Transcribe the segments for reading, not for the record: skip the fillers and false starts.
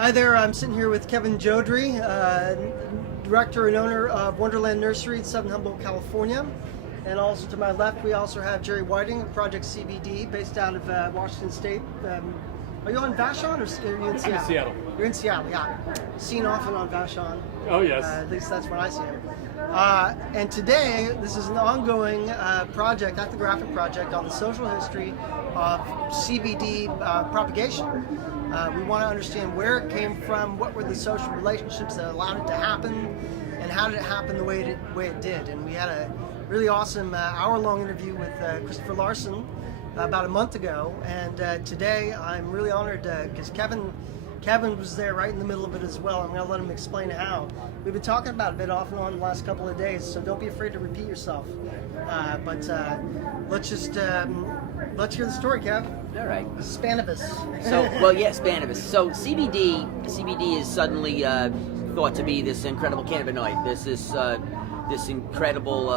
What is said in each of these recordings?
Hi there, I'm sitting here with Kevin Jodrey, director and owner of Wonderland Nursery in Southern Humboldt, California. And also to my left, we also have Jerry Whiting of Project CBD, based out of Washington State. Are you on Vashon or are you in Seattle? I'm in Seattle. You're in Seattle, yeah. Seen often on Vashon. Oh, yes. At least that's when I see him. And today, this is an ongoing project, ethnographic project, on the social history of CBD propagation. We want to understand where it came from, what were the social relationships that allowed it to happen, and how did it happen the way it did. And we had a really awesome hour-long interview with Christopher Larson about a month ago, and today I'm really honored because Kevin was there right in the middle of it as well. I'm going to let him explain how. We've been talking about it a bit off and on the last couple of days, so don't be afraid to repeat yourself. But let's just let's hear the story, Kev. All right. Spannabis. So, well, yeah, Spannabis. So CBD is suddenly thought to be this incredible cannabinoid. This incredible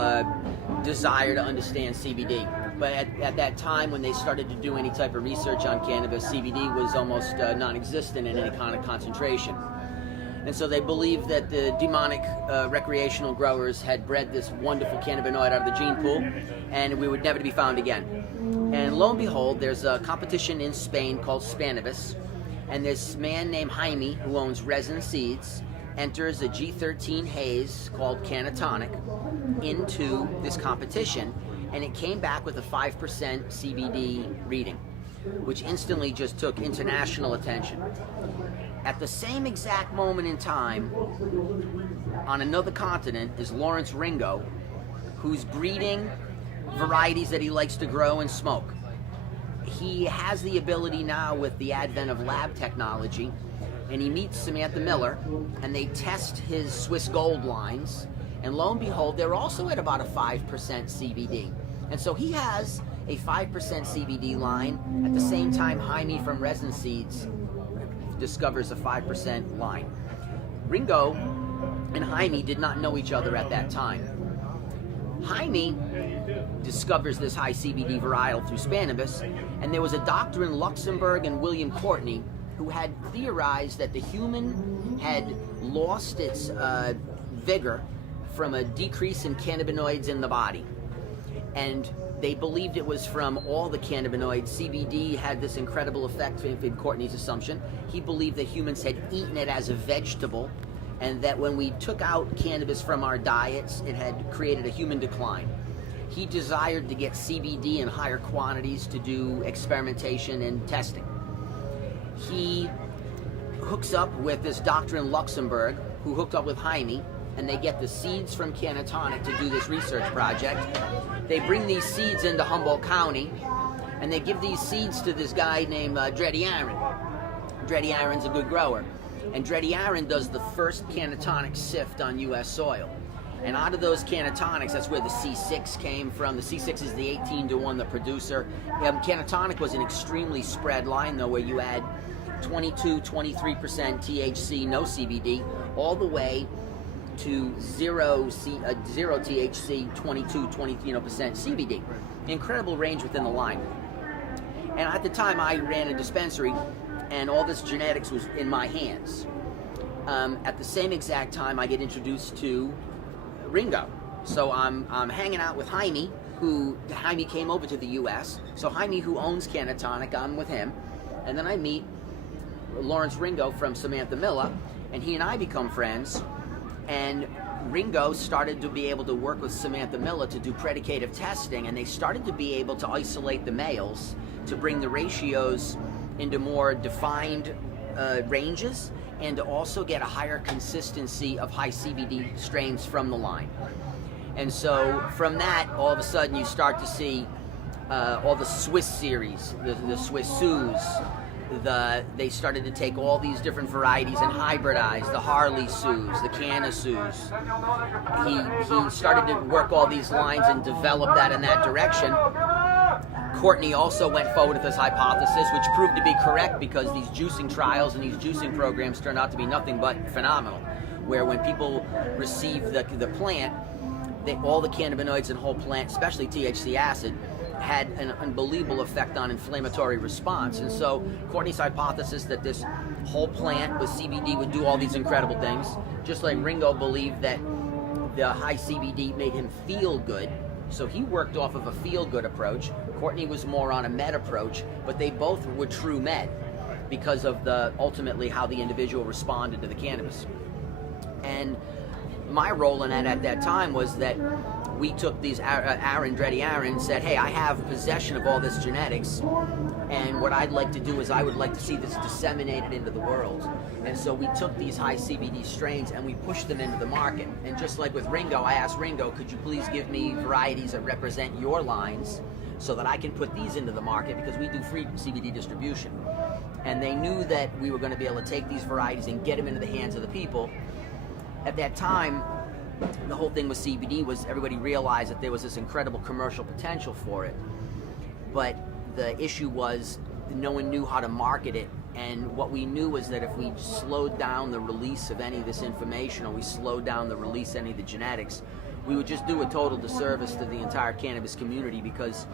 desire to understand CBD. But at that time, when they started to do any type of research on cannabis, CBD was almost non-existent in any kind of concentration. And so they believed that the demonic recreational growers had bred this wonderful cannabinoid out of the gene pool, and we would never be found again. And lo and behold, there's a competition in Spain called Spannabis, and this man named Jaime, who owns Resin Seeds, enters a G13 haze called Cannatonic into this competition, and it came back with a 5% CBD reading, which instantly just took international attention. At the same exact moment in time, on another continent, is Lawrence Ringo, who's breeding varieties that he likes to grow and smoke. He has the ability now, with the advent of lab technology, and he meets Samantha Miller, and they test his Swiss Gold lines, and lo and behold, they're also at about a 5% CBD. And so he has a 5% CBD line. At the same time, Jaime from Resin Seeds discovers a 5% line. Ringo and Jaime did not know each other at that time. Jaime discovers this high CBD varietal through Spannabis, and there was a doctor in Luxembourg and William Courtney who had theorized that the human had lost its vigor from a decrease in cannabinoids in the body. And they believed it was from all the cannabinoids. CBD had this incredible effect in Courtney's assumption. He believed that humans had eaten it as a vegetable, and that when we took out cannabis from our diets, it had created a human decline. He desired to get CBD in higher quantities to do experimentation and testing. He hooks up with this doctor in Luxembourg, who hooked up with Jaime, and they get the seeds from Cannatonic to do this research project. They bring these seeds into Humboldt County, and they give these seeds to this guy named Dreddy Aaron. Dreddy Aaron's a good grower, and Dreddy Aaron does the first Cannatonic sift on U.S. soil. And out of those Cannatonics, that's where the C6 came from. The C6 is the 18-to-1, the producer. Cannatonic was an extremely spread line, though, where you add 22, 23% THC, no CBD, all the way to zero THC, 22, 20% CBD. Incredible range within the line. And at the time, I ran a dispensary, and all this genetics was in my hands. At the same exact time, I get introduced to Ringo. So I'm hanging out with Jaime came over to the U.S. So Jaime, who owns Cannatonic, I'm with him. And then I meet Lawrence Ringo from Samantha Miller, and he and I become friends. And Ringo started to be able to work with Samantha Miller to do predicative testing, and they started to be able to isolate the males to bring the ratios into more defined ranges, and to also get a higher consistency of high CBD strains from the line. And so from that, all of a sudden you start to see all the Swiss series, the Swiss Sus. They started to take all these different varieties and hybridize the Harley Sus, the Canna Sus. He started to work all these lines and develop that in that direction. Courtney also went forward with this hypothesis, which proved to be correct, because these juicing trials and these juicing programs turned out to be nothing but phenomenal, where when people receive the plant, all the cannabinoids in whole plant, especially THC acid, had an unbelievable effect on inflammatory response. And so Courtney's hypothesis that this whole plant with CBD would do all these incredible things, just like Ringo believed that the high CBD made him feel good. So he worked off of a feel-good approach. Courtney was more on a med approach, but they both were true med because of ultimately how the individual responded to the cannabis. And my role in that at that time was that we took these, Aaron said, hey, I have possession of all this genetics, and what I'd like to do is I would like to see this disseminated into the world. And so we took these high CBD strains and we pushed them into the market. And just like with Ringo, I asked Ringo, could you please give me varieties that represent your lines so that I can put these into the market, because we do free CBD distribution. And they knew that we were going to be able to take these varieties and get them into the hands of the people. At that time, the whole thing with CBD was everybody realized that there was this incredible commercial potential for it. But the issue was no one knew how to market it. And what we knew was that if we slowed down the release of any of this information, or we slowed down the release of any of the genetics, we would just do a total disservice to the entire cannabis community, because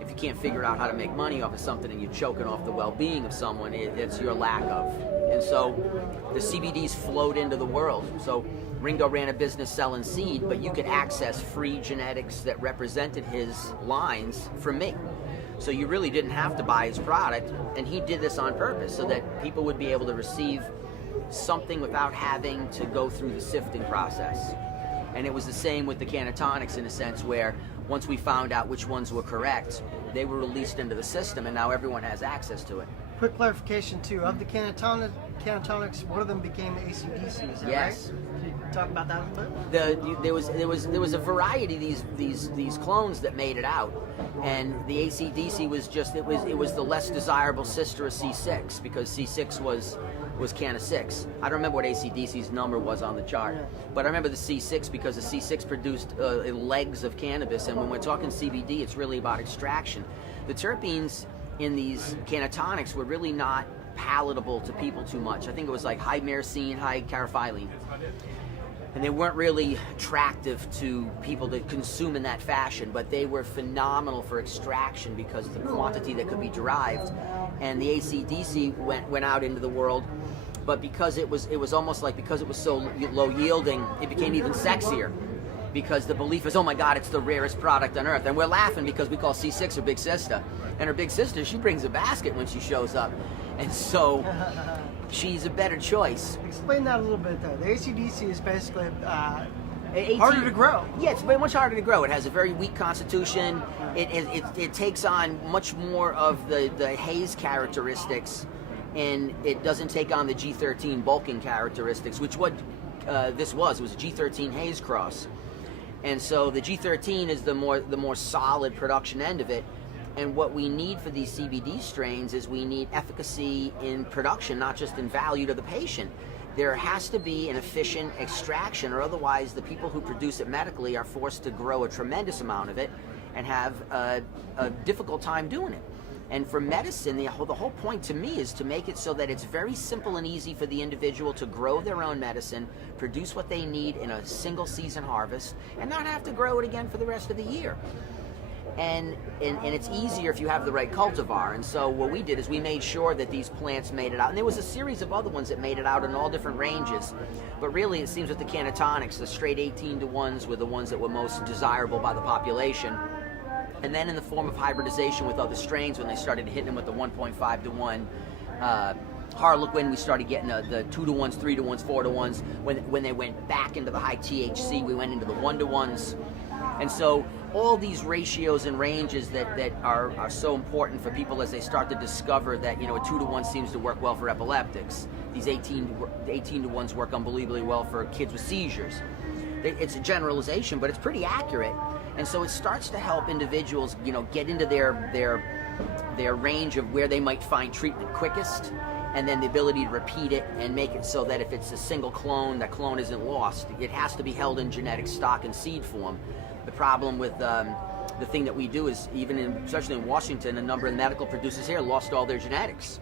if you can't figure out how to make money off of something and you're choking off the well-being of someone, it's your lack of. And so the CBDs flowed into the world. So Ringo ran a business selling seed, but you could access free genetics that represented his lines from me. So you really didn't have to buy his product, and he did this on purpose so that people would be able to receive something without having to go through the sifting process. And it was the same with the cannatonics in a sense, where once we found out which ones were correct, they were released into the system, and now everyone has access to it. Quick clarification too, of the cannatonics, one of them became AC/DC, is that yes. right? Can you talk about that a bit? There was a variety of these clones that made it out, and the AC/DC was just it was the less desirable sister of C6, because C6 was Canna 6. I don't remember what AC/DC's number was on the chart, but I remember the C6 because the C6 produced legs of cannabis, and when we're talking CBD, it's really about extraction. The terpenes in these cannatonics were really not palatable to people too much. I think it was like high myrcene, high caraphyllene. And they weren't really attractive to people to consume in that fashion, but they were phenomenal for extraction because of the quantity that could be derived. And the AC/DC went out into the world, but because it was almost like, because it was so low yielding, it became even sexier. Because the belief is, oh my God, it's the rarest product on earth. And we're laughing because we call C6 her big sister. And her big sister, she brings a basket when she shows up. And so she's a better choice. Explain that a little bit though. The AC/DC is basically harder to grow. Yeah, it's very much harder to grow. It has a very weak constitution. It takes on much more of the haze characteristics, and it doesn't take on the G13 bulking characteristics, which this was. It was a G13 haze cross. And so the G13 is the more solid production end of it. And what we need for these CBD strains is we need efficacy in production, not just in value to the patient. There has to be an efficient extraction, or otherwise the people who produce it medically are forced to grow a tremendous amount of it and have a difficult time doing it. And for medicine, the whole point to me is to make it so that it's very simple and easy for the individual to grow their own medicine, produce what they need in a single season harvest, and not have to grow it again for the rest of the year. And it's easier if you have the right cultivar. And so what we did is we made sure that these plants made it out. And there was a series of other ones that made it out in all different ranges. But really, it seems with the cannatonics, the straight 18-to-1s were the ones that were most desirable by the population. And then in the form of hybridization with other strains, when they started hitting them with the 1.5-to-1 Harlequin, we started getting the 2-to-1s, 3-to-1s, 4-to-1s. When they went back into the high THC, we went into the 1-to-1s. And so all these ratios and ranges that are so important for people as they start to discover that, a 2-to-1 seems to work well for epileptics. These 18-to-1s work unbelievably well for kids with seizures. It's a generalization, but it's pretty accurate. And so it starts to help individuals, get into their range of where they might find treatment quickest, and then the ability to repeat it and make it so that if it's a single clone, that clone isn't lost. It has to be held in genetic stock and seed form. The problem with the thing that we do is, especially in Washington, a number of medical producers here lost all their genetics.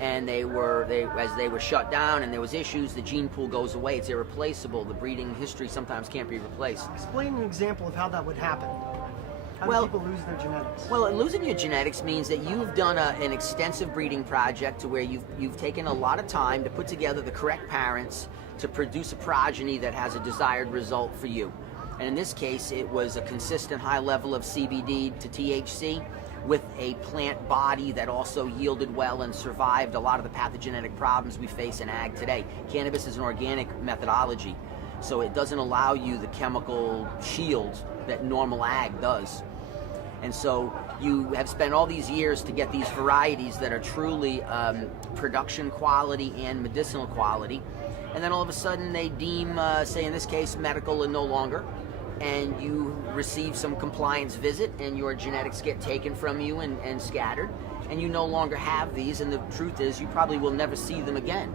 and as they were shut down and there was issues, the gene pool goes away. It's irreplaceable. The breeding history sometimes can't be replaced. Explain an example of how that would happen. How do people lose their genetics? Well, losing your genetics means that you've done an extensive breeding project to where you've taken a lot of time to put together the correct parents to produce a progeny that has a desired result for you. And in this case, it was a consistent high level of CBD to THC with a plant body that also yielded well and survived a lot of the pathogenic problems we face in ag today. Cannabis is an organic methodology, so it doesn't allow you the chemical shield that normal ag does. And so you have spent all these years to get these varieties that are truly production quality and medicinal quality, and then all of a sudden they deem, say in this case, medical and no longer, and you receive some compliance visit and your genetics get taken from you and scattered, and you no longer have these, and the truth is you probably will never see them again.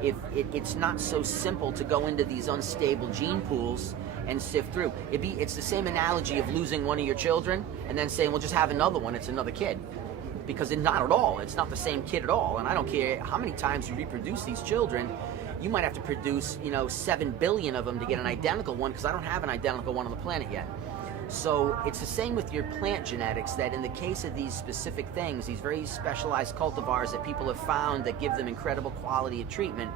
It's not so simple to go into these unstable gene pools and sift through. It's the same analogy of losing one of your children and then saying, well, just have another one, it's another kid. Because not at all, it's not the same kid at all. And I don't care how many times you reproduce these children, you might have to produce 7 billion of them to get an identical one, because I don't have an identical one on the planet yet. So it's the same with your plant genetics, that in the case of these specific things, these very specialized cultivars that people have found that give them incredible quality of treatment,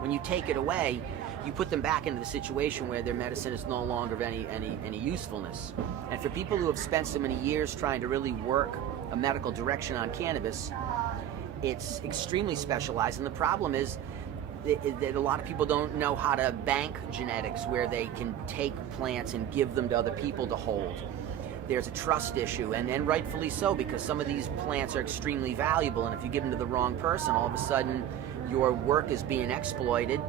when you take it away, you put them back into the situation where their medicine is no longer of any usefulness. And for people who have spent so many years trying to really work a medical direction on cannabis, it's extremely specialized. And the problem is that a lot of people don't know how to bank genetics, where they can take plants and give them to other people to hold. There's a trust issue, and rightfully so, because some of these plants are extremely valuable, and if you give them to the wrong person, all of a sudden your work is being exploited,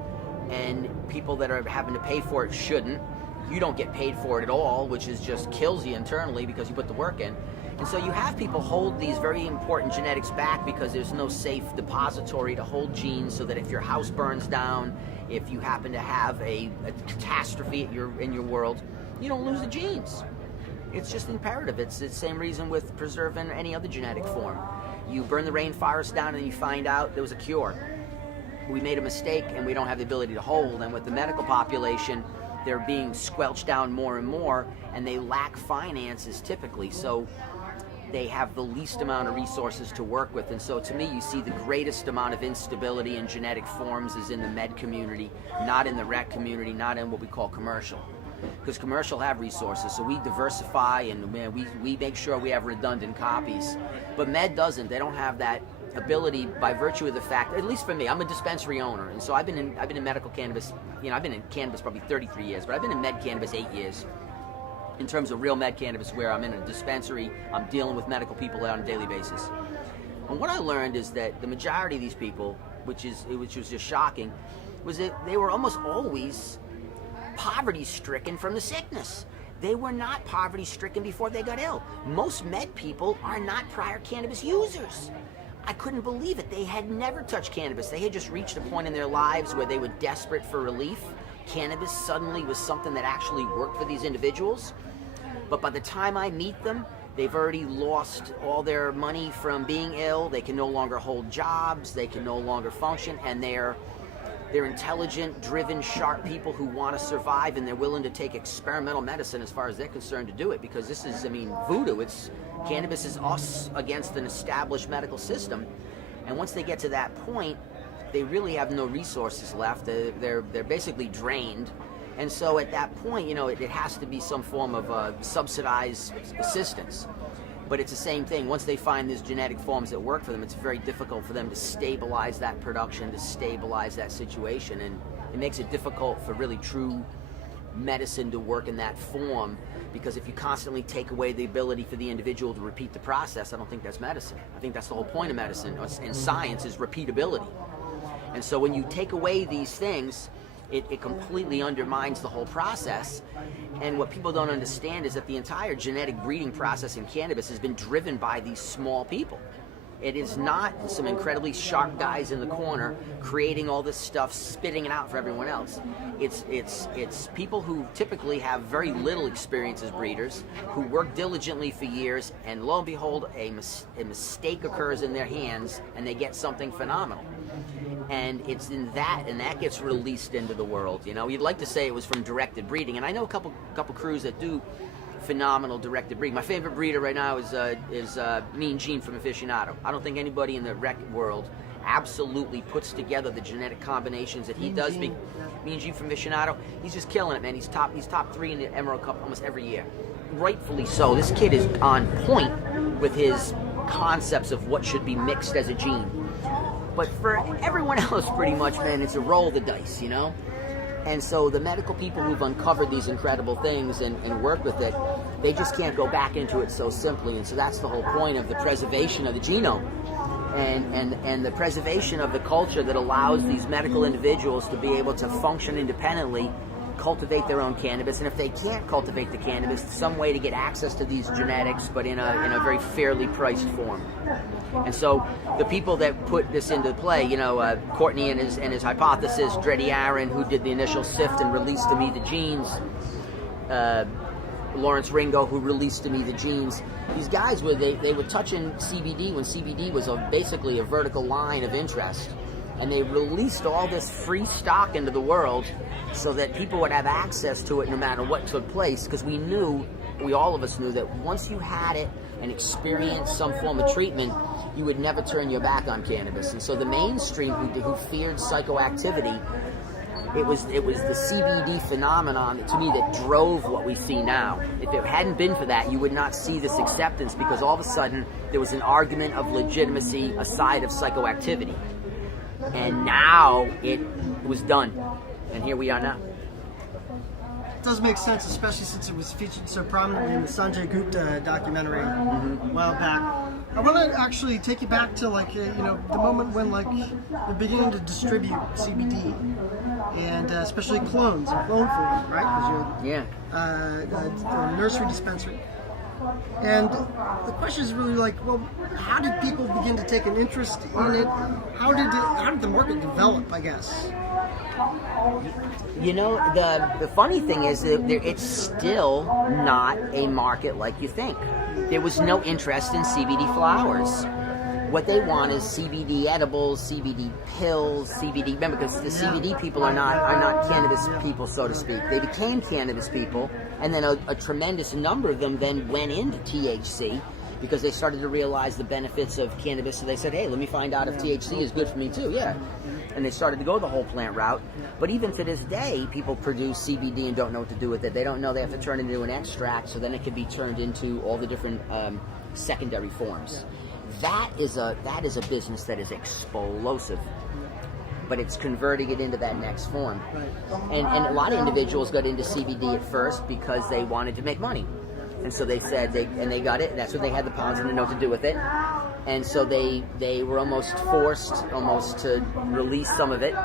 and people that are having to pay for it shouldn't. You don't get paid for it at all, which just kills you internally because you put the work in. And so you have people hold these very important genetics back because there's no safe depository to hold genes, so that if your house burns down, if you happen to have a catastrophe in your world, you don't lose the genes. It's just imperative. It's the same reason with preserving any other genetic form. You burn the rainforest down and you find out there was a cure. We made a mistake and we don't have the ability to hold. And with the medical population, they're being squelched down more and more, and they lack finances typically. So they have the least amount of resources to work with. And so to me, you see the greatest amount of instability in genetic forms is in the med community, not in the rec community, not in what we call commercial. Because commercial have resources, so we diversify and we make sure we have redundant copies. But med doesn't. They don't have that ability by virtue of the fact, at least for me, I'm a dispensary owner, and so I've been in medical cannabis. I've been in cannabis probably 33 years, but I've been in med cannabis 8 years. In terms of real med cannabis, where I'm in a dispensary, I'm dealing with medical people on a daily basis. And what I learned is that the majority of these people, which was just shocking, was that they were almost always poverty-stricken from the sickness. They were not poverty-stricken before they got ill. Most med people are not prior cannabis users. I couldn't believe it. They had never touched cannabis. They had just reached a point in their lives where they were desperate for relief. Cannabis suddenly was something that actually worked for these individuals. But by the time I meet them, they've already lost all their money from being ill. They can no longer hold jobs. They can no longer function. And they're intelligent, driven, sharp people who want to survive, and they're willing to take experimental medicine as far as they're concerned to do it, because this is, voodoo. Cannabis is us against an established medical system. And once they get to that point, they really have no resources left. They're basically drained. And so at that point, it has to be some form of subsidized assistance. But it's the same thing. Once they find these genetic forms that work for them, it's very difficult for them to stabilize that production, to stabilize that situation. And it makes it difficult for really true medicine to work in that form, because if you constantly take away the ability for the individual to repeat the process, I don't think that's medicine. I think that's the whole point of medicine and science is repeatability. And so when you take away these things, it completely undermines the whole process. And what people don't understand is that the entire genetic breeding process in cannabis has been driven by these small people. It is not some incredibly sharp guys in the corner creating all this stuff, spitting it out for everyone else. It's people who typically have very little experience as breeders, who work diligently for years, and lo and behold, a mistake occurs in their hands, and they get something phenomenal. And it's in that, and that gets released into the world. You know, you'd like to say it was from directed breeding, and I know a couple crews that do phenomenal directed breeding. My favorite breeder right now is Mean Gene from Aficionado. I don't think anybody in the rec world absolutely puts together the genetic combinations that he does. Mean Gene from Aficionado, he's just killing it, man. He's top 3 in the Emerald Cup almost every year. Rightfully so. This kid is on point with his concepts of what should be mixed as a gene. But for everyone else, pretty much, man, it's a roll of the dice, you know? And so the medical people who've uncovered these incredible things and work with it, they just can't go back into it so simply. And so that's the whole point of the preservation of the genome and the preservation of the culture that allows these medical individuals to be able to function independently, cultivate their own cannabis, and if they can't cultivate the cannabis, some way to get access to these genetics, but in a very fairly priced form. And so the people that put this into play, you know, Courtney and his hypothesis, Dreddy Aaron, who did the initial sift and released to me the genes, Lawrence Ringo, who released to me the genes. These guys they were touching CBD when CBD was basically a vertical line of interest. And they released all this free stock into the world so that people would have access to it no matter what took place, because all of us knew that once you had it and experienced some form of treatment, you would never turn your back on cannabis. And so the mainstream who feared psychoactivity, it was the CBD phenomenon, to me, that drove what we see now. If it hadn't been for that, you would not see this acceptance, because all of a sudden there was an argument of legitimacy aside of psychoactivity. And now it was done, and here we are now. It does make sense, especially since it was featured so prominently in the Sanjay Gupta documentary a while back. I want to actually take you back to the moment when they're beginning to distribute CBD, and especially clones in clone form, right? Because a nursery dispensary. And the question is really how did people begin to take an interest in it? How did the market develop, I guess? You know, the funny thing is that it's still not a market like you think. There was no interest in CBD flowers. What they want is CBD edibles, CBD pills, CBD. Remember, because the CBD people are not cannabis people, so to speak. They became cannabis people, and then a tremendous number of them then went into THC because they started to realize the benefits of cannabis. So they said, "Hey, let me find out if THC is good for me too." Yeah, and they started to go the whole plant route. But even to this day, people produce CBD and don't know what to do with it. They don't know they have to turn it into an extract, so then it can be turned into all the different secondary forms. That is a business that is explosive, but it's converting it into that next form. And a lot of individuals got into CBD at first because they wanted to make money, and so they said they got it. And that's when they had the pounds and didn't know what to do with it, and so they were almost forced to release some of it.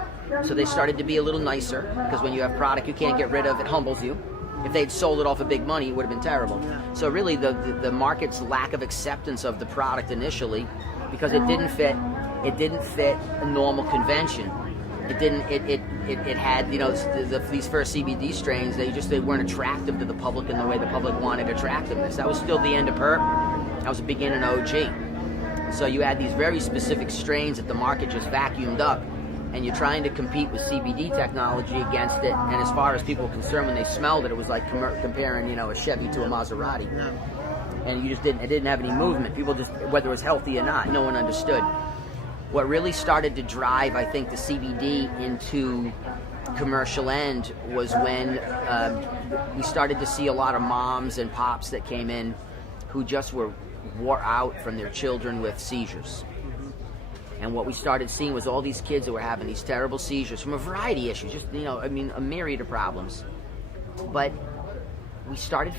So they started to be a little nicer, because when you have product you can't get rid of, it humbles you. If they'd sold it all for big money, it would have been terrible. So really, the market's lack of acceptance of the product initially, because it didn't fit a normal convention. It didn't. It had, these first CBD strains. They weren't attractive to the public in the way the public wanted attractiveness. That was still the end of perp. That was a beginning OG. So you had these very specific strains that the market just vacuumed up. And you're trying to compete with CBD technology against it, and as far as people were concerned, when they smelled it, it was like comparing, a Chevy to a Maserati. And it didn't have any movement. People just, whether it was healthy or not, no one understood. What really started to drive, I think, the CBD into commercial end was when we started to see a lot of moms and pops that came in who just were wore out from their children with seizures. And what we started seeing was all these kids that were having these terrible seizures from a variety of issues, just, a myriad of problems. But we started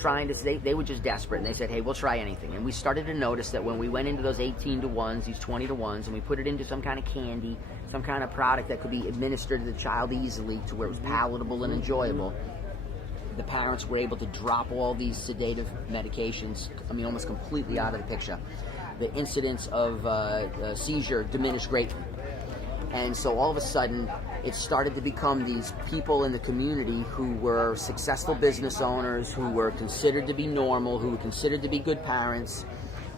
trying to, they were just desperate, and they said, "Hey, we'll try anything." And we started to notice that when we went into those 18-to-1s, these 20-to-1s, and we put it into some kind of candy, some kind of product that could be administered to the child easily to where it was palatable and enjoyable, the parents were able to drop all these sedative medications, almost completely out of the picture. the incidence of seizure diminished greatly. And so all of a sudden, it started to become these people in the community who were successful business owners, who were considered to be normal, who were considered to be good parents.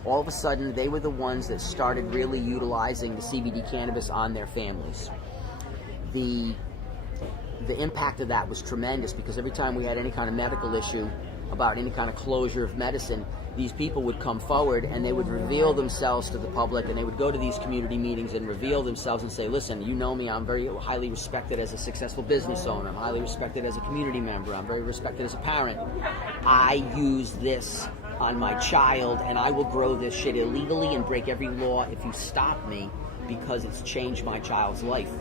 All of a sudden, they were the ones that started really utilizing the CBD cannabis on their families. The impact of that was tremendous, because every time we had any kind of medical issue about any kind of closure of medicine, these people would come forward and they would reveal themselves to the public, and they would go to these community meetings and reveal themselves and say, listen, you know me, I'm very highly respected as a successful business owner, I'm highly respected as a community member, I'm very respected as a parent. I use this on my child, and I will grow this shit illegally and break every law if you stop me, because it's changed my child's life.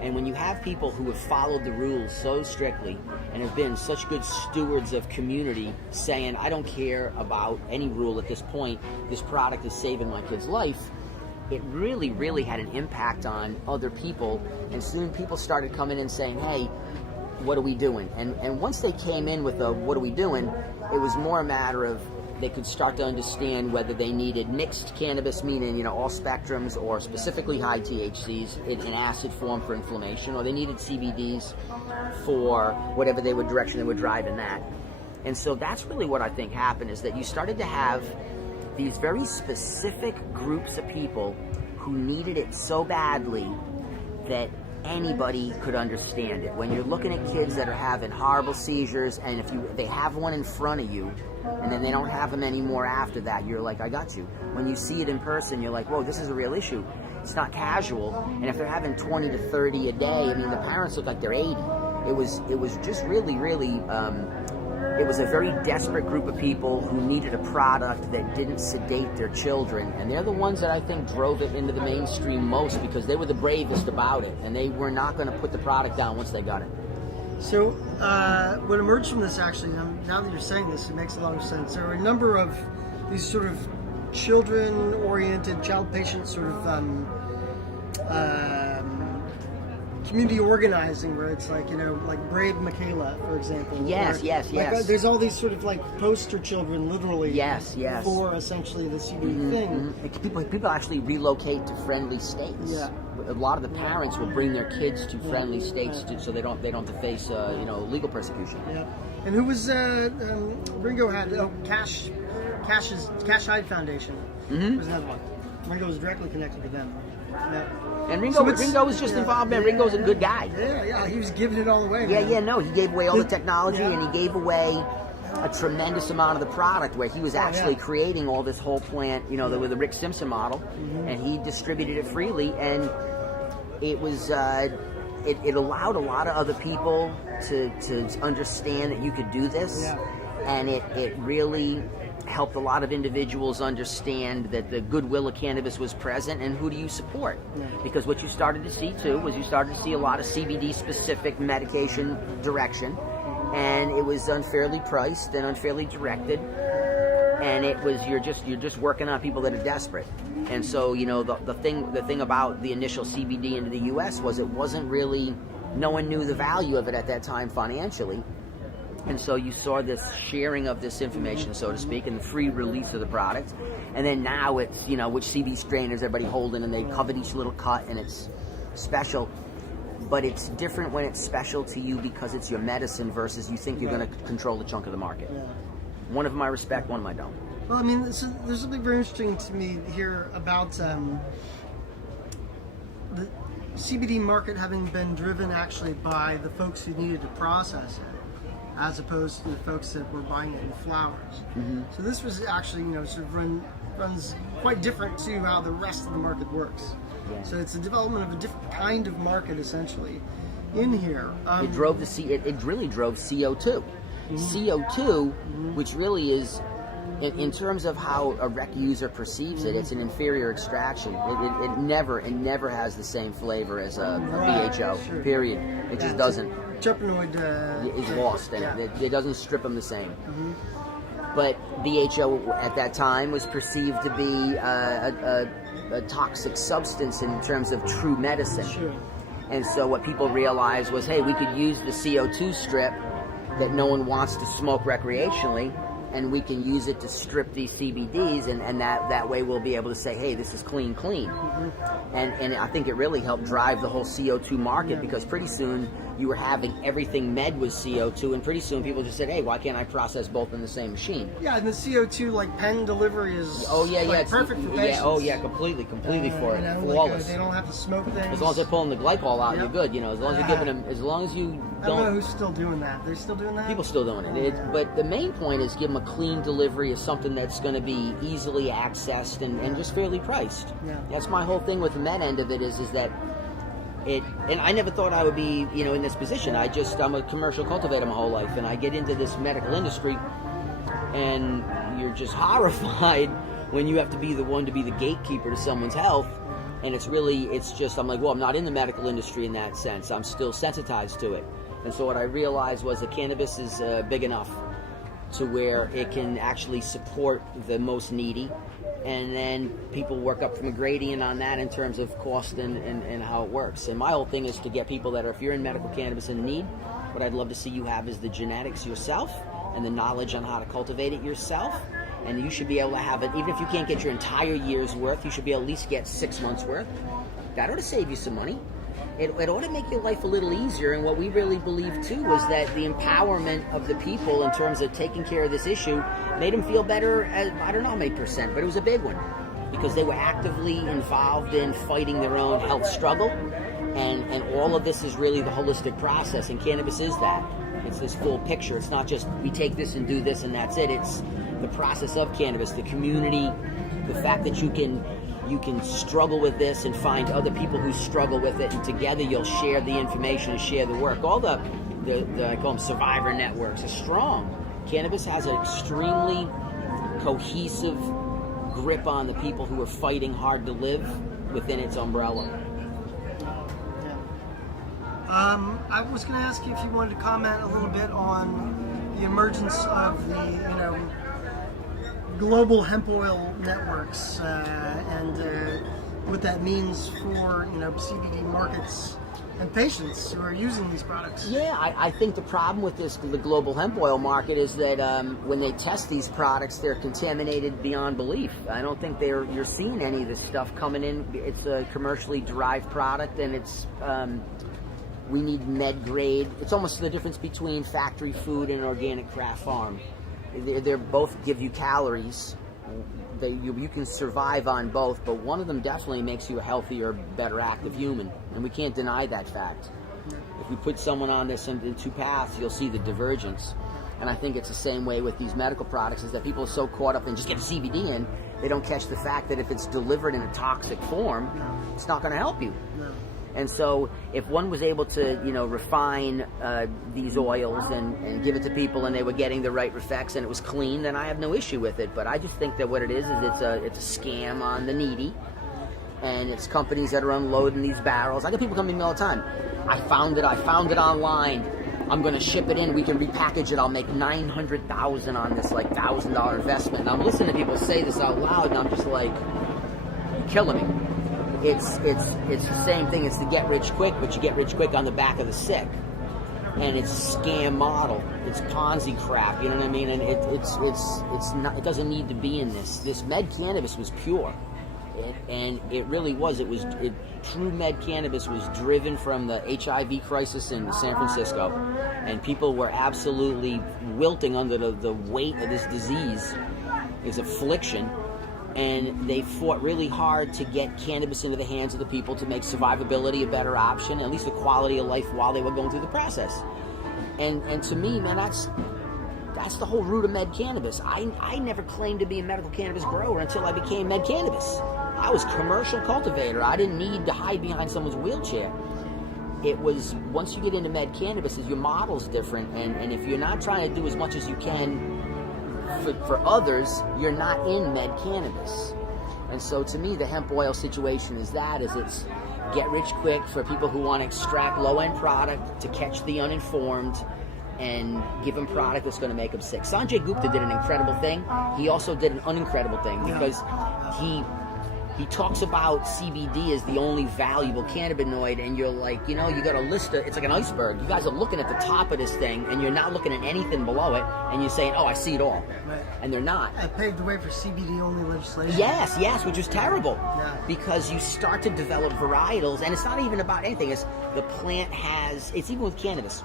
And when you have people who have followed the rules so strictly and have been such good stewards of community, saying, I don't care about any rule at this point, this product is saving my kid's life, it really, really had an impact on other people. And soon people started coming in saying, hey, what are we doing? And once they came in with a what are we doing, it was more a matter of they could start to understand whether they needed mixed cannabis, meaning, all spectrums, or specifically high THCs in acid form for inflammation, or they needed CBDs for whatever direction they would drive in that. And so that's really what I think happened, is that you started to have these very specific groups of people who needed it so badly that anybody could understand it. When you're looking at kids that are having horrible seizures, and if they have one in front of you and then they don't have them anymore after that, you're like, I got you. When you see it in person, you're like, whoa, this is a real issue. It's not casual. And if they're having 20 to 30 a day, I mean, the parents look like they're 80. It was just really, really, it was a very desperate group of people who needed a product that didn't sedate their children. And they're the ones that I think drove it into the mainstream most, because they were the bravest about it. And they were not going to put the product down once they got it. So what emerged from this, actually, now that you're saying this, it makes a lot of sense. There are a number of these sort of children-oriented, child-patient sort of community organizing, where it's like, like Brave Michaela, for example. Yes. There's all these sort of like poster children, literally. Yes. For essentially the CBD thing. People actually relocate to friendly states. Yeah. A lot of the parents will bring their kids to friendly states so they don't have to face legal persecution. Yeah. And who was Ringo had? Cash Hide Foundation. Was another one. Ringo was directly connected to them. Yeah. And Ringo was just involved, man. Ringo's a good guy. Yeah, he was giving it all away. He gave away all the technology, and he gave away a tremendous amount of the product, where he was actually creating all this whole plant, with the Rick Simpson model, and he distributed it freely, and it was it allowed a lot of other people to understand that you could do this, and it really helped a lot of individuals understand that the goodwill of cannabis was present, and who do you support? Because what you started to see too was you started to see a lot of CBD specific medication direction, and it was unfairly priced and unfairly directed, and it was you're just working on people that are desperate. And so the thing about the initial CBD into the US was it wasn't really, no one knew the value of it at that time financially. And so you saw this sharing of this information, so to speak, and the free release of the product. And then now it's, which CBD strain is everybody holding, and they covet each little cut, and it's special. But it's different when it's special to you because it's your medicine versus you think you're going to control a chunk of the market. Yeah. One of them I respect, one of them I don't. Well, I mean, there's something very interesting to me here about the CBD market having been driven actually by the folks who needed to process it, as opposed to the folks that were buying it in flowers. So this was actually, sort of runs quite different to how the rest of the market works. Yeah. So it's a development of a different kind of market, essentially, in here. It really drove CO2. CO2, which really is, in terms of how a rec user perceives it, it's an inferior extraction. It never has the same flavor as a BHO. Period. It just doesn't. Terpenoid is lost, and it doesn't strip them the same. But BHO at that time was perceived to be a toxic substance in terms of true medicine. Sure. And so what people realized was, hey, we could use the CO2 strip that no one wants to smoke recreationally, and we can use it to strip these CBDs, and that way we'll be able to say, hey, this is clean. And I think it really helped drive the whole CO2 market, because pretty soon you were having everything med was CO2, and pretty soon people just said, hey, why can't I process both in the same machine? Yeah, and the CO2 like pen delivery is perfect for patients. Completely for it, Like, flawless. they don't have to smoke things. As long as they're pulling the glycol out, you're good. As long as you're giving them, as long as you don't. I don't know who's still doing that. They're still doing that? People still doing it. But the main point is give them a clean delivery of something that's going to be easily accessed and just fairly priced. Yeah. That's my whole thing with the med end of it is that and I never thought I would be, in this position. I'm a commercial cultivator my whole life, and I get into this medical industry, and you're just horrified when you have to be the one to be the gatekeeper to someone's health. And I'm like, well, I'm not in the medical industry in that sense. I'm still sensitized to it. And so what I realized was that cannabis is big enough to where it can actually support the most needy. And then people work up from a gradient on that in terms of cost and how it works. And my whole thing is to get people that if you're in medical cannabis in need, what I'd love to see you have is the genetics yourself and the knowledge on how to cultivate it yourself. And you should be able to have it, even if you can't get your entire year's worth, you should be able to at least get 6 months worth. That ought to save you some money. It ought to make your life a little easier. And what we really believe too was that the empowerment of the people in terms of taking care of this issue made them feel better. I don't know how many percent, but it was a big one, because they were actively involved in fighting their own health struggle. And all of this is really the holistic process, and cannabis is that. It's this full picture. It's not just we take this and do this and that's it. It's the process of cannabis, the community, the fact that you can struggle with this and find other people who struggle with it, and together you'll share the information and share the work. All the I call them survivor networks are strong. Cannabis has an extremely cohesive grip on the people who are fighting hard to live within its umbrella. I was going to ask you if you wanted to comment a little bit on the emergence of the, global hemp oil networks and what that means for, CBD markets and patients who are using these products. Yeah, I think the problem with the global hemp oil market is that when they test these products, they're contaminated beyond belief. I don't think you're seeing any of this stuff coming in. It's a commercially derived product, and it's we need med grade. It's almost the difference between factory food and organic craft farm. They both give you calories. You can survive on both, but one of them definitely makes you a healthier, better active human, and we can't deny that fact. If we put someone on this in two paths, you'll see the divergence. And I think it's the same way with these medical products, is that people are so caught up in just getting CBD in, they don't catch the fact that if it's delivered in a toxic form, it's not going to help you. And so if one was able to, refine these oils and give it to people, and they were getting the right effects and it was clean, then I have no issue with it. But I just think that what it is it's a scam on the needy, and it's companies that are unloading these barrels. I get people coming to me all the time. I found it online. I'm going to ship it in. We can repackage it. I'll make $900,000 on this $1,000 investment. And I'm listening to people say this out loud, and I'm just like, you're killing me. It's the same thing. It's the get rich quick, but you get rich quick on the back of the sick, and it's a scam model. It's Ponzi crap. You know what I mean? And it's not. It doesn't need to be in this. This med cannabis was pure, and it really was. True med cannabis was driven from the HIV crisis in San Francisco, and people were absolutely wilting under the weight of this disease, this affliction. And they fought really hard to get cannabis into the hands of the people to make survivability a better option, at least a quality of life while they were going through the process. And to me, man, that's the whole root of med cannabis. I never claimed to be a medical cannabis grower until I became med cannabis. I was commercial cultivator. I didn't need to hide behind someone's wheelchair. It was, once you get into med cannabis, your model's different, and if you're not trying to do as much as you can for others, you're not in med cannabis. And so to me, the hemp oil situation is it's get rich quick for people who want to extract low-end product to catch the uninformed and give them product that's going to make them sick. Sanjay Gupta did an incredible thing. He also did an unincredible thing, because he he talks about CBD as the only valuable cannabinoid, and you're like, you got a list of, it's like an iceberg. You guys are looking at the top of this thing, and you're not looking at anything below it, and you're saying, oh, I see it all. Right. And they're not. It paved the way for CBD-only legislation. Yes, which is terrible. Yeah. Because you start to develop varietals, and it's not even about anything. It's the plant has, it's even with cannabis.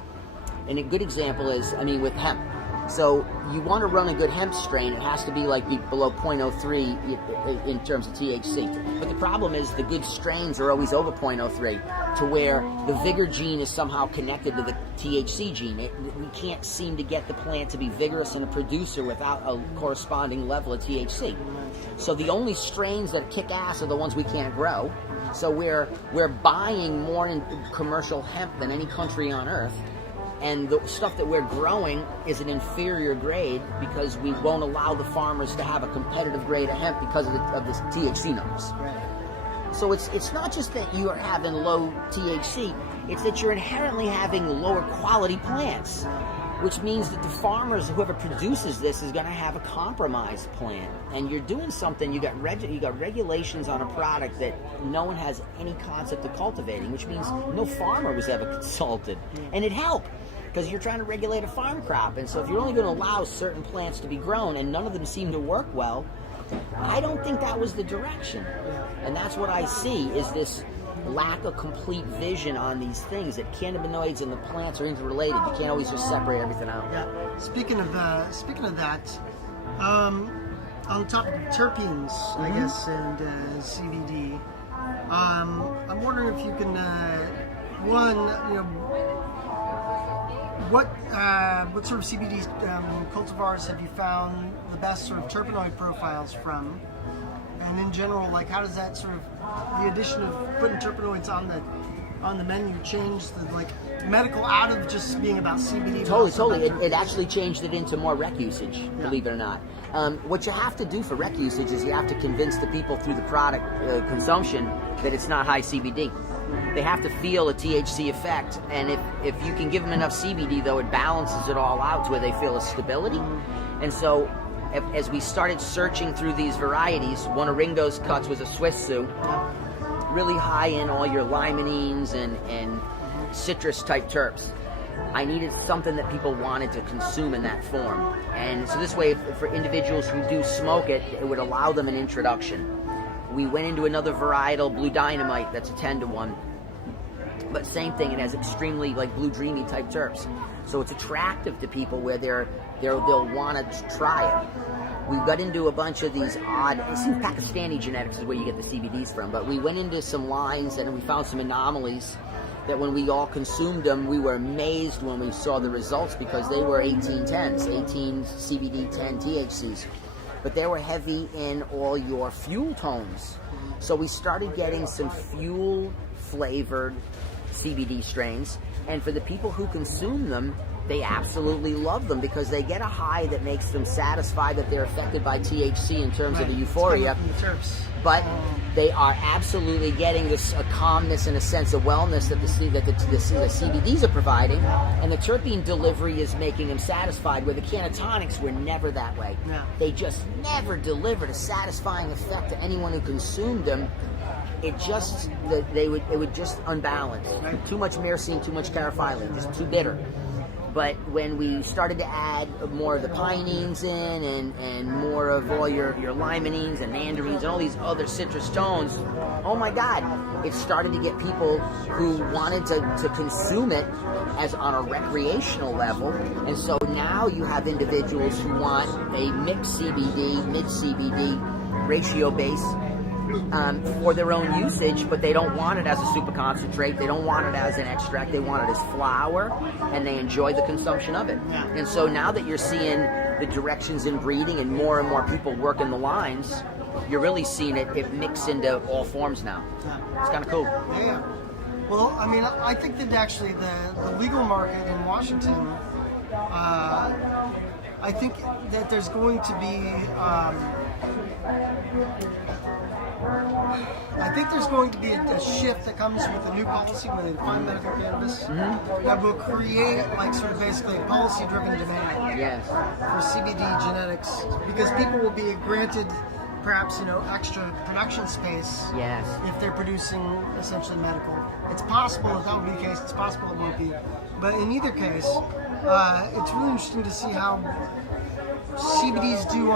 And a good example is, with hemp. So you want to run a good hemp strain, it has to be below 0.03 in terms of THC. But the problem is the good strains are always over 0.03, to where the vigour gene is somehow connected to the THC gene. We can't seem to get the plant to be vigorous and a producer without a corresponding level of THC. So the only strains that kick ass are the ones we can't grow. So we're buying more in commercial hemp than any country on earth. And the stuff that we're growing is an inferior grade because we won't allow the farmers to have a competitive grade of hemp because of the THC numbers. Right. So it's not just that you are having low THC, it's that you're inherently having lower quality plants, which means that the farmers, whoever produces this, is going to have a compromised plant. And you're doing something, you got regulations on a product that no one has any concept of cultivating, which means no farmer was ever consulted. And it helped, because you're trying to regulate a farm crop. And so if you're only going to allow certain plants to be grown and none of them seem to work well, I don't think that was the direction. And that's what I see, is this lack of complete vision on these things, that cannabinoids and the plants are interrelated. You can't always just separate everything out. Yeah. Speaking of that, on the topic of terpenes, I guess, and CBD, I'm wondering if you can, what sort of CBD cultivars have you found the best sort of terpenoid profiles from? And in general, how does that sort of, the addition of putting terpenoids on the menu change the medical out of just being about CBD? Totally. It actually changed it into more rec usage, believe it or not. What you have to do for rec usage is you have to convince the people through the product consumption that it's not high CBD. They have to feel a THC effect, and if you can give them enough CBD, though, it balances it all out to where they feel a stability. And so as we started searching through these varieties, one of Ringo's cuts was a Swiss Sioux, really high in all your limonene and citrus type terps. I needed something that people wanted to consume in that form. And so this way, for individuals who do smoke it, it would allow them an introduction. We went into another varietal, Blue Dynamite, that's a 10-to-1. But same thing, it has extremely Blue Dreamy type terps. So it's attractive to people where they'll want to try it. We got into a bunch of these odd, it seems Pakistani genetics is where you get the CBDs from, but we went into some lines and we found some anomalies that when we all consumed them, we were amazed when we saw the results, because they were 1810s, 18 CBD, 10 THCs. But they were heavy in all your fuel tones. So we started getting some fuel-flavored CBD strains, and for the people who consume them, they absolutely love them because they get a high that makes them satisfied that they're affected by THC in terms of the euphoria. But they are absolutely getting a calmness and a sense of wellness that the CBDs are providing, and the terpene delivery is making them satisfied, where the cannatonics were never that way. No. They just never delivered a satisfying effect to anyone who consumed them. It would just unbalance. Right. Too much myrcene, too much caryophyllene, just too bitter. But when we started to add more of the pinenes in and more of all your limonene and mandarines and all these other citrus tones, oh my God, it started to get people who wanted to consume it as on a recreational level. And so now you have individuals who want a mixed CBD, mid CBD ratio base for their own usage, but they don't want it as a super concentrate, they don't want it as an extract, they want it as flower, and they enjoy the consumption of it. Yeah. And so now that you're seeing the directions in breeding and more people working the lines, you're really seeing it mix into all forms now. Yeah. It's kind of cool. Yeah. Well, I think that actually the legal market in Washington, I think that there's going to be a shift that comes with the new policy when they define medical cannabis that will create sort of basically a policy-driven demand Yes. for CBD genetics, because people will be granted perhaps, extra production space. Yes. If they're producing essentially medical. It's possible that would be the case. It's possible it won't be. But in either case, it's really interesting to see how CBDs do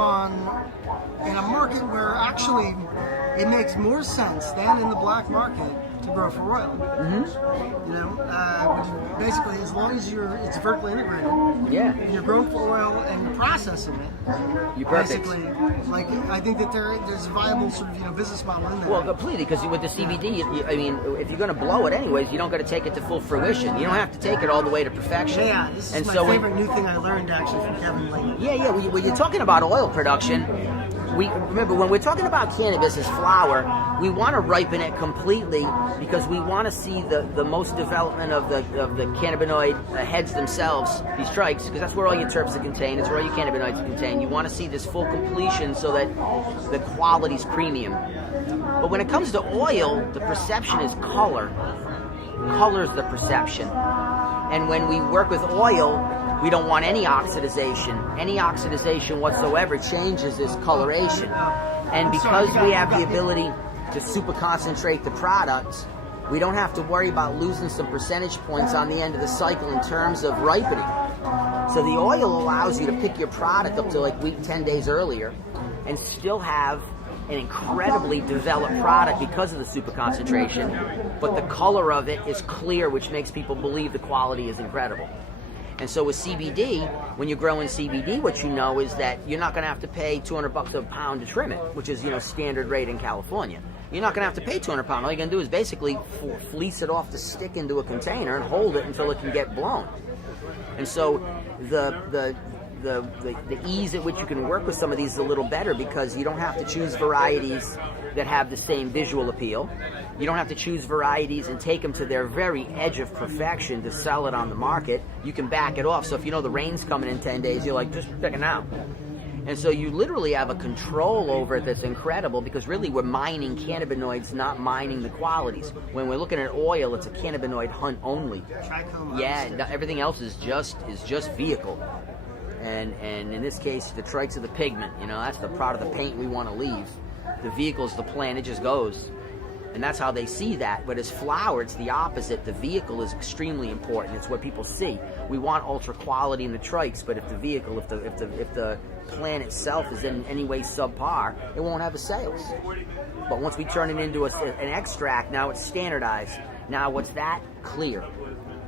in a market where actually it makes more sense than in the black market to grow for oil. Basically, as long as it's vertically integrated, you're growing for oil and you're processing it. You're perfect. Basically, I think that there's a viable sort of business model in there. Well, completely, because with the CBD, if you're going to blow it anyways, you don't got to take it to full fruition. You don't have to take it all the way to perfection. Yeah, this is my favorite new thing I learned actually from Kevin lately. Yeah. When you're talking about oil production, remember when we're talking about cannabis as flower, we want to ripen it completely because we want to see the most development of the cannabinoid heads themselves, these trikes, because that's where all your terps are contained, it's where all your cannabinoids are contained. You want to see this full completion so that the quality's premium. But when it comes to oil, the perception is color. Color's the perception. And when we work with oil, we don't want any oxidization. Any oxidization whatsoever changes this coloration. And because we have the ability to super concentrate the product, we don't have to worry about losing some percentage points on the end of the cycle in terms of ripening. So the oil allows you to pick your product up to like week 10 days earlier and still have an incredibly developed product because of the super concentration, but the color of it is clear, which makes people believe the quality is incredible. And so with CBD, when you're growing CBD, what you know is that you're not going to have to pay $200 a pound to trim it, which is standard rate in California. You're not going to have to pay $200 a pound. All you're going to do is basically fleece it off the stick into a container and hold it until it can get blown. And so the ease at which you can work with some of these is a little better because you don't have to choose varieties that have the same visual appeal. You don't have to choose varieties and take them to their very edge of perfection to sell it on the market. You can back it off. So if you know the rain's coming in 10 days, you're like, just pick it now. And so you literally have a control over it that's incredible because really we're mining cannabinoids, not mining the qualities. When we're looking at oil, it's a cannabinoid hunt only. Yeah, everything else is just vehicle. And in this case, the trikes are the pigment. That's the part of the paint we want to leave. The vehicle's the plant, it just goes. And that's how they see that. But as flower, it's the opposite. The vehicle is extremely important. It's what people see. We want ultra quality in the trikes, but if the vehicle, if the plant itself is in any way subpar, it won't have the sales. But once we turn it into an extract, now it's standardized. Now what's that? Clear,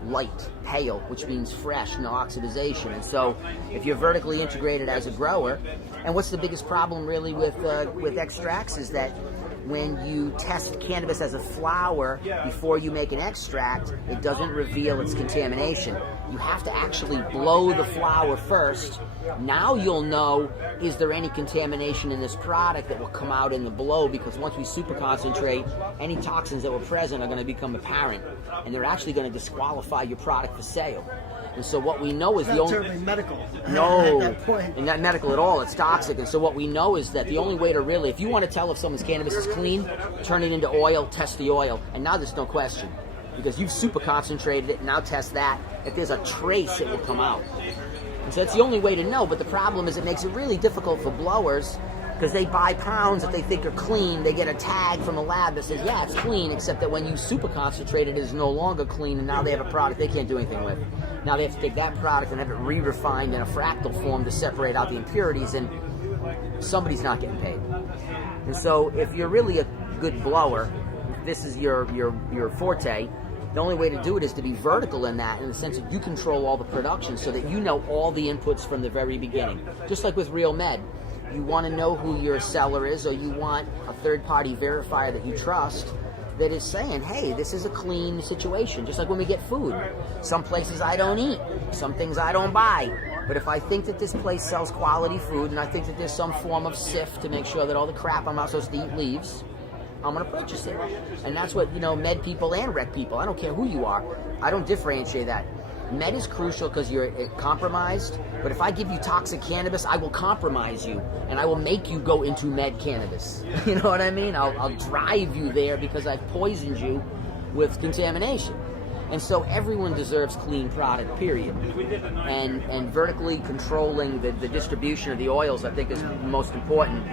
light, pale, which means fresh, no oxidization. And so if you're vertically integrated as a grower, and what's the biggest problem really with extracts is that when you test cannabis as a flower before you make an extract, it doesn't reveal its contamination. You have to actually blow the flower first. Now you'll know, is there any contamination in this product that will come out in the blow, because once we super concentrate, any toxins that were present are going to become apparent, and they're actually going to disqualify your product for sale. And so what we know is it's the only... only... terribly medical. No, at that point. and not medical at all. It's toxic. And so what we know is that the only way to really, if you want to tell if someone's cannabis is clean, turn it into oil, test the oil, and now there's no question. Because you've super concentrated it, now test that. If there's a trace, it will come out. And so that's the only way to know, but the problem is it makes it really difficult for blowers, because they buy pounds that they think are clean. They get a tag from a lab that says, yeah, it's clean, except that when you super concentrate it, is no longer clean, and now they have a product they can't do anything with. Now they have to take that product and have it re-refined in a fractal form to separate out the impurities, and somebody's not getting paid. And so if you're really a good blower, if this is your forte, the only way to do it is to be vertical in that, in the sense that you control all the production so that you know all the inputs from the very beginning. Just like with Real Med. You want to know who your seller is, or you want a third-party verifier that you trust that is saying, hey, this is a clean situation. Just like when we get food. Some places I don't eat. Some things I don't buy. But if I think that this place sells quality food, and I think that there's some form of sift to make sure that all the crap I'm not supposed to eat leaves, I'm going to purchase it. And that's what, med people and rec people, I don't care who you are, I don't differentiate that. Med is crucial because you're compromised, but if I give you toxic cannabis, I will compromise you, and I will make you go into med cannabis. You know what I mean? I'll drive you there because I've poisoned you with contamination. And so everyone deserves clean product, period. And vertically controlling the distribution of the oils, I think, is most important.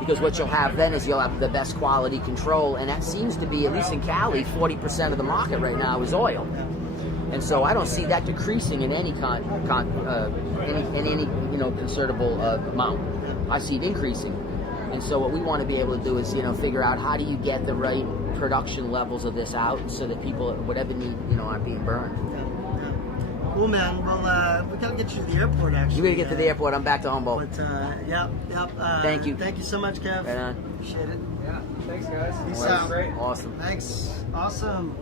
Because what you'll have then is you'll have the best quality control, and that seems to be, at least in Cali, 40% of the market right now is oil. And so I don't see that decreasing in any any considerable amount. I see it increasing. And so what we want to be able to do is, figure out how do you get the right production levels of this out so that people, whatever need, aren't being burned. Cool, man. Well, we gotta get you to the airport, actually. You're gonna get to the airport. I'm back to Humboldt. But yep. Thank you. Thank you so much, Kev. Right on. Appreciate it. Yeah, thanks guys. Peace That was out. great. Awesome. Thanks. Awesome.